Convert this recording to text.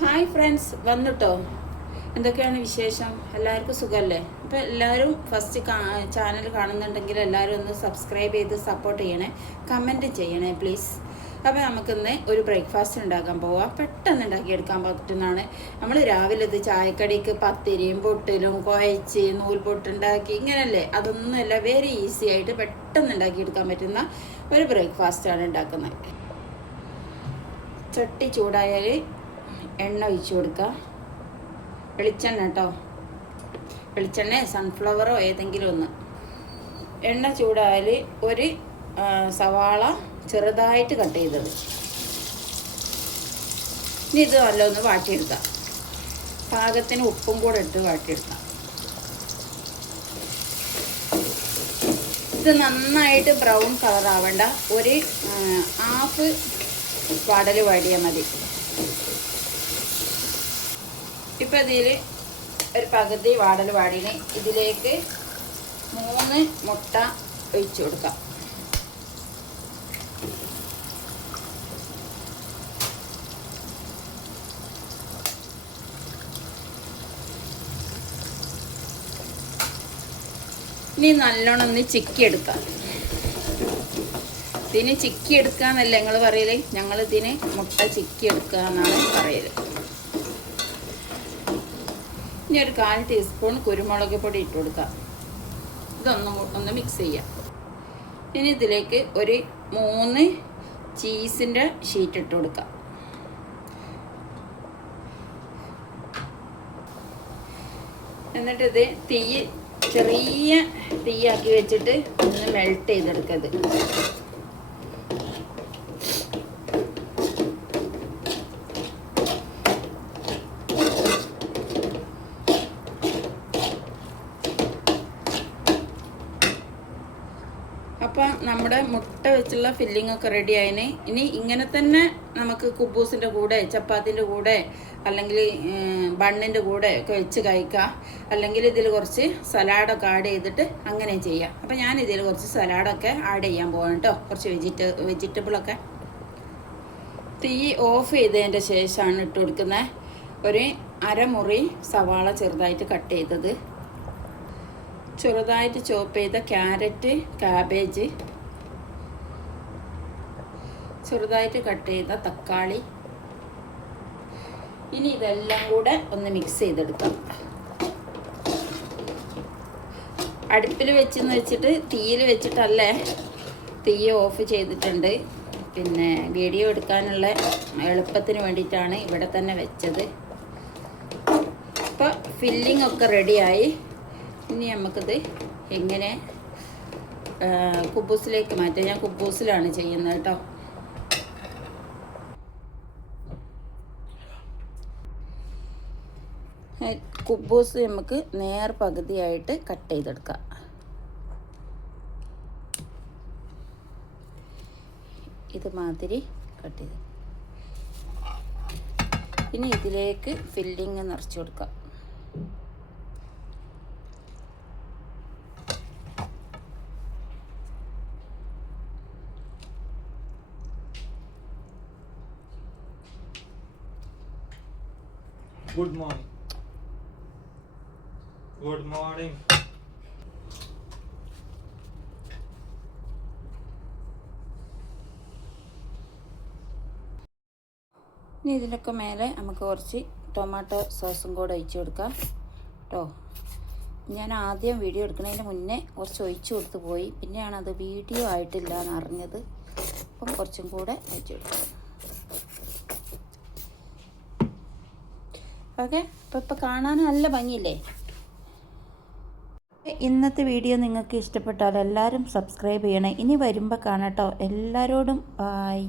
Hi friends, വന്നിട്ടോ. എന്തൊക്കെയാണ് വിശേഷം? എല്ലാവർക്കും സുഖമല്ലേ? അപ്പോൾ എല്ലാവരും ഫസ്റ്റ് ചാനൽ കാണുന്നുണ്ടെങ്കിൽ എല്ലാവരും ഒന്ന് സബ്സ്ക്രൈബ് ചെയ്ത് സപ്പോർട്ട് ചെയ്യണേ, കമൻറ്റ് ചെയ്യണേ പ്ലീസ്. അപ്പോൾ നമുക്കിന്ന് ഒരു ബ്രേക്ക്ഫാസ്റ്റ് ഉണ്ടാക്കാൻ പോവാം. പെട്ടെന്ന് ഉണ്ടാക്കിയെടുക്കാൻ പറ്റുന്നതാണ്. നമ്മൾ രാവിലെ ഇത് ചായക്കടിക്ക് പത്തിരിയും പൊട്ടിലും കുഴച്ച് നൂൽപൊട്ടുണ്ടാക്കി ഇങ്ങനെയല്ലേ, അതൊന്നുമല്ല, വെരി ഈസി ആയിട്ട് പെട്ടെന്ന് ഉണ്ടാക്കിയെടുക്കാൻ പറ്റുന്ന ഒരു ബ്രേക്ക്ഫാസ്റ്റാണ് ഉണ്ടാക്കുന്നത്. ചട്ടി ചൂടായാൽ എണ്ണ ഒഴിച്ചു കൊടുക്കുക. വെളിച്ചെണ്ണ കേട്ടോ, വെളിച്ചെണ്ണ സൺഫ്ലവറോ ഏതെങ്കിലും ഒന്ന്. എണ്ണ ചൂടായാൽ ഒരു സവാള ചെറുതായിട്ട് കട്ട് ചെയ്തത്. ഇനി ഇത് നല്ലൊന്ന് വാട്ടിയെടുക്കാം. പാകത്തിന് ഉപ്പും കൂടെ ഇട്ട് വാട്ടിയെടുക്കാം. ഇത് നന്നായിട്ട് ബ്രൗൺ കളർ ആവേണ്ട, ഒരു ഹാഫ് വാടൽ വാടിയാൽ മതി. ഇപ്പം ഇതിൽ ഒരു പകുതി വാടൽ വാടിന് ഇതിലേക്ക് 3 മുട്ട ഒഴിച്ചു കൊടുക്കാം. ഇനി നല്ലോണം ഒന്ന് ചിക്കിയെടുക്കാം. ഇതിന് ചിക്കിയെടുക്കുക എന്നല്ല ഞങ്ങൾ പറയല്, ഞങ്ങളിതിന് മുട്ട ചിക്കിയെടുക്കുക എന്നാണ് പറയല്. ഇനി ഒരു 1/4 ടീസ്പൂൺ കുരുമുളക് പൊടി ഇട്ട് കൊടുക്കാം. ഇതൊന്ന് മിക്സ് ചെയ്യാം. ഇനി ഇതിലേക്ക് ഒരു 3 ചീസിൻ്റെ ഷീറ്റ് ഇട്ട് കൊടുക്കാം. എന്നിട്ട് ഇത് ചെറിയ തീയാക്കി വെച്ചിട്ട് ഒന്ന് മെൽറ്റ് ചെയ്തെടുക്കത്. അപ്പം നമ്മുടെ മുട്ട വെച്ചുള്ള ഫില്ലിംഗ് ഒക്കെ റെഡി ആയിന്. ഇനി ഇങ്ങനെ തന്നെ നമുക്ക് കുബൂസിൻ്റെ കൂടെ, ചപ്പാത്തിൻ്റെ കൂടെ, അല്ലെങ്കിൽ ബണ്ണിൻ്റെ കൂടെ ഒക്കെ വെച്ച് കഴിക്കാം. അല്ലെങ്കിൽ ഇതിൽ കുറച്ച് സലാഡൊക്കെ ആഡ് ചെയ്തിട്ട് അങ്ങനെ ചെയ്യാം. അപ്പം ഞാൻ ഇതിൽ കുറച്ച് സലാഡൊക്കെ ആഡ് ചെയ്യാൻ പോകാം കേട്ടോ, കുറച്ച് വെജിറ്റബിളൊക്കെ. തീ ഓഫ് ചെയ്തതിൻ്റെ ശേഷമാണ് ഇട്ട് കൊടുക്കുന്നത്. ഒരു അരമുറി സവാള ചെറുതായിട്ട് കട്ട് ചെയ്തത്, ചെറുതായിട്ട് ചോപ്പ് ചെയ്ത ക്യാരറ്റ്, കാബേജ്, ചെറുതായിട്ട് കട്ട് ചെയ്ത തക്കാളി. ഇനി ഇതെല്ലാം കൂടെ ഒന്ന് മിക്സ് ചെയ്തെടുക്കാം. അടുപ്പിൽ വെച്ചിട്ട് തീയിൽ വെച്ചിട്ടല്ലേ, തീ ഓഫ് ചെയ്തിട്ടുണ്ട്. പിന്നെ വീഡിയോ എടുക്കാനുള്ള എളുപ്പത്തിന് വേണ്ടിയിട്ടാണ് ഇവിടെ തന്നെ വെച്ചത്. ഇപ്പോൾ ഫില്ലിംഗ് ഒക്കെ റെഡിയായി. ഇനി നമുക്കിത് എങ്ങനെ കുബൂസിലേക്ക് മാറ്റാം. ഞാൻ കുബൂസിലാണ് ചെയ്യുന്നത് കേട്ടോ. കുബൂസ് നമുക്ക് നേർ പകുതിയായിട്ട് കട്ട് ചെയ്തെടുക്കാം. ഇതുമാതിരി കട്ട് ചെയ്ത് ഇനി ഇതിലേക്ക് ഫില്ലിങ് നിറച്ച് കൊടുക്കാം. Good morning. Good morning. ഇനി ഇതിനൊക്കെ മേലെ നമുക്ക് കുറച്ച് ടൊമാറ്റോ സോസും കൂടെ ഒഴിച്ച് കൊടുക്കാം കേട്ടോ. ഞാൻ ആദ്യം വീഡിയോ എടുക്കുന്നതിന് മുന്നേ കുറച്ച് ഒഴിച്ച് കൊടുത്ത് പോയി, പിന്നെയാണ് അത് വീഡിയോ ആയിട്ടില്ല എന്ന് അറിഞ്ഞത്. അപ്പം കുറച്ചും കൂടെ ഒഴിച്ച് കൊടുക്കാം. ഓക്കെ, ഇപ്പോൾ കാണാൻ നല്ല ഭംഗിയില്ലേ? ഇന്നത്തെ വീഡിയോ നിങ്ങൾക്ക് ഇഷ്ടപ്പെട്ടാൽ എല്ലാവരും സബ്സ്ക്രൈബ് ചെയ്യണേ. ഇനി വരുമ്പോൾ കാണാട്ടോ. എല്ലാവരോടും ബായ്.